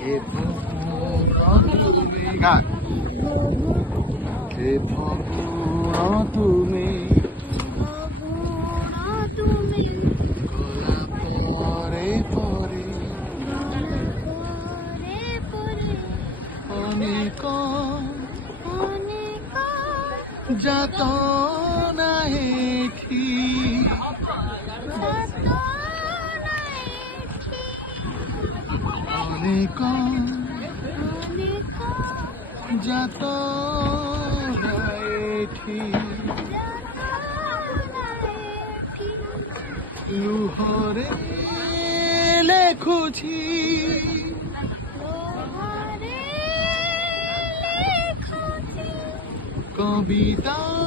হে তুমি গান হে তুমি গলা পরে পরে অনেক যাতনা এঠি অনেক যাতনা এঠি লুহরে লেখুছি কবিতা